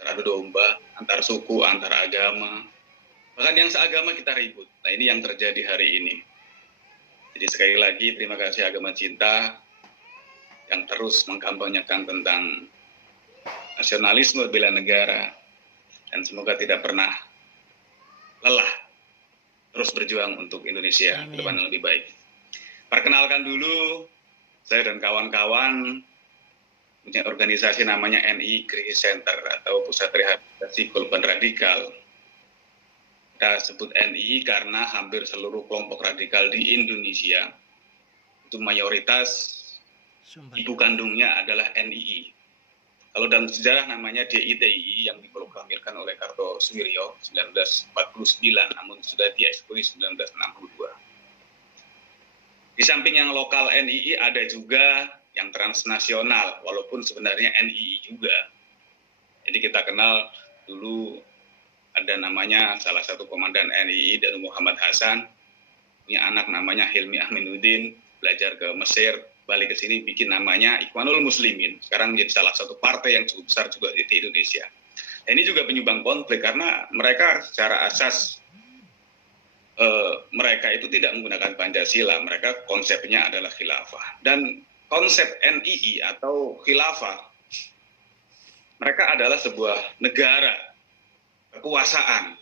teradu domba, antar suku, antar agama. Bahkan yang seagama kita ribut. Nah, ini yang terjadi hari ini. Jadi sekali lagi terima kasih Agama Cinta yang terus mengkampanyekan tentang nasionalisme bela negara, dan semoga tidak pernah lelah terus berjuang untuk Indonesia ke depan yang lebih baik. Perkenalkan dulu, saya dan kawan-kawan punya organisasi namanya NI Crisis Center atau Pusat Rehabilitasi Korban Radikal. Kita sebut NI karena hampir seluruh kelompok radikal di Indonesia itu mayoritas ibu kandungnya adalah NII. Kalau dalam sejarah namanya DITI yang diproklamirkan oleh Kartosuwiryo 1949, namun sudah dieksekusi 1962. Di samping yang lokal NII ada juga yang transnasional, walaupun sebenarnya NII juga. Jadi kita kenal dulu ada namanya salah satu komandan NII dan Muhammad Hasan, punya anak namanya Hilmi Aminuddin, belajar ke Mesir, balik ke sini bikin namanya Ikhwanul Muslimin. Sekarang menjadi salah satu partai yang cukup besar juga di Indonesia. Ini juga penyumbang konflik karena mereka secara asas mereka itu tidak menggunakan Pancasila, mereka konsepnya adalah khilafah. Dan konsep NII atau khilafah, mereka adalah sebuah negara, kekuasaan.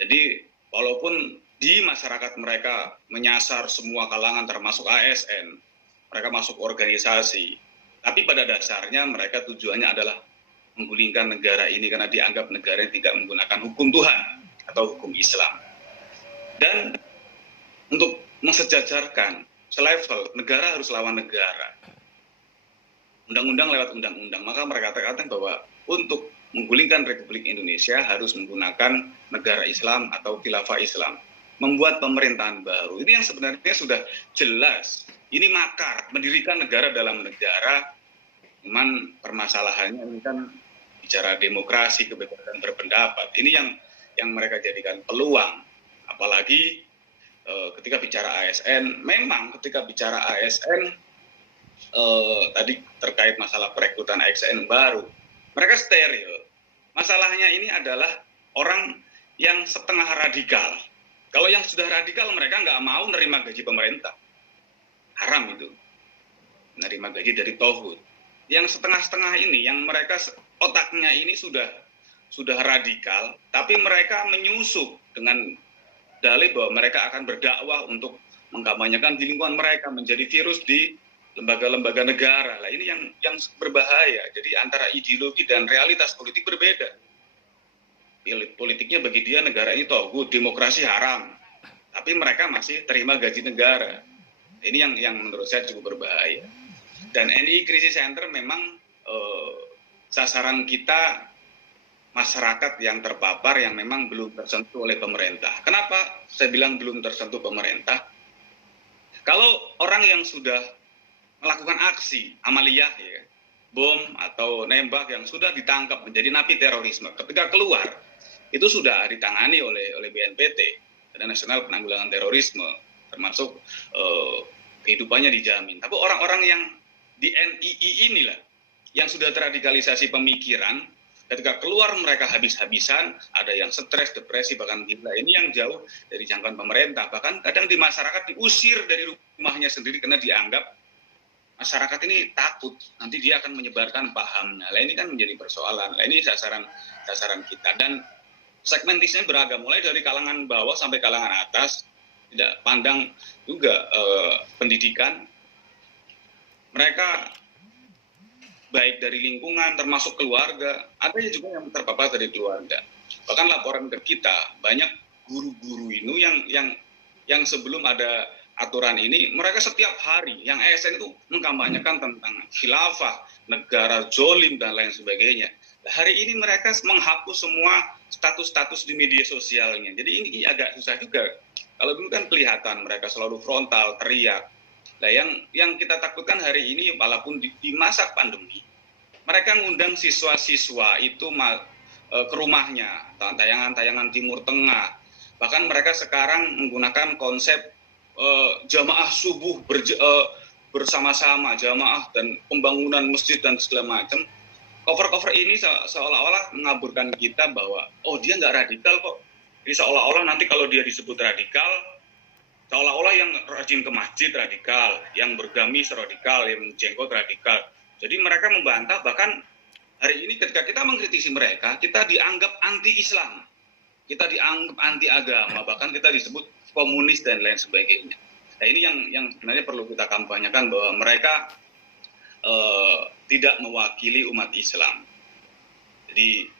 Jadi walaupun di masyarakat mereka menyasar semua kalangan termasuk ASN, mereka masuk organisasi, tapi pada dasarnya mereka tujuannya adalah menggulingkan negara ini karena dianggap negara yang tidak menggunakan hukum Tuhan atau hukum Islam. Dan untuk mensejajarkan selevel negara harus lawan negara, undang-undang lewat undang-undang, maka mereka katakan bahwa untuk menggulingkan Republik Indonesia harus menggunakan negara Islam atau khilafah Islam, membuat pemerintahan baru. Ini yang sebenarnya sudah jelas. Ini makar, mendirikan negara dalam negara. Cuman permasalahannya ini kan bicara demokrasi, kebebasan berpendapat. Ini yang mereka jadikan peluang. Apalagi ketika bicara ASN, memang ketika bicara ASN tadi terkait masalah perekrutan ASN baru, mereka steril. Masalahnya ini adalah orang yang setengah radikal. Kalau yang sudah radikal mereka nggak mau nerima gaji pemerintah. Haram itu. Menerima gaji dari tauhid. Yang setengah-setengah ini, yang mereka otaknya ini sudah radikal, tapi mereka menyusup dengan dalih bahwa mereka akan berdakwah untuk mengkampanyekan di lingkungan mereka menjadi virus di lembaga-lembaga negara. Lah ini yang berbahaya. Jadi antara ideologi dan realitas politik berbeda. Politiknya bagi dia negara ini tauhid, demokrasi haram. Tapi mereka masih terima gaji negara. Ini yang menurut saya cukup berbahaya. Dan NI Crisis Center memang sasaran kita masyarakat yang terpapar yang memang belum tersentuh oleh pemerintah. Kenapa saya bilang belum tersentuh pemerintah? Kalau orang yang sudah melakukan aksi amaliyah ya, bom atau nembak yang sudah ditangkap menjadi napi terorisme, ketika keluar itu sudah ditangani oleh BNPT, Badan Nasional Penanggulangan Terorisme, termasuk kehidupannya dijamin. Tapi orang-orang yang di NII inilah yang sudah terradikalisasi pemikiran, ketika keluar mereka habis-habisan, ada yang stres, depresi, bahkan gila. Ini yang jauh dari jangkauan pemerintah. Bahkan kadang di masyarakat diusir dari rumahnya sendiri karena dianggap masyarakat ini takut nanti dia akan menyebarkan pahamnya. Nah, ini kan menjadi persoalan. Nah, ini sasaran kita, dan segmentasinya beragam, mulai dari kalangan bawah sampai kalangan atas, tidak pandang juga pendidikan. Mereka baik dari lingkungan termasuk keluarga, ada juga yang terpapar dari keluarga. Bahkan laporan ke kita, banyak guru-guru ini yang sebelum ada aturan ini, mereka setiap hari yang ASN itu mengkampanyekan tentang khilafah, negara zolim dan lain sebagainya. Hari ini mereka menghapus semua status-status di media sosialnya. Jadi ini agak susah juga. Kalau dulu kan kelihatan mereka selalu frontal, teriak. Nah, yang kita takutkan hari ini, walaupun di masa pandemi, mereka ngundang siswa-siswa itu ke rumahnya, tayangan-tayangan Timur Tengah. Bahkan mereka sekarang menggunakan konsep jamaah subuh bersama-sama, jamaah dan pembangunan masjid dan segala macam. cover-cover ini seolah-olah mengaburkan kita bahwa oh dia nggak radikal kok. Jadi seolah-olah nanti kalau dia disebut radikal, seolah-olah yang rajin ke masjid radikal, yang bergamis radikal, yang jenggot radikal. Jadi mereka membantah, bahkan hari ini ketika kita mengkritisi mereka, kita dianggap anti-Islam, kita dianggap anti-agama, bahkan kita disebut komunis dan lain sebagainya. Nah ini yang sebenarnya perlu kita kampanyekan, bahwa mereka tidak mewakili umat Islam. Jadi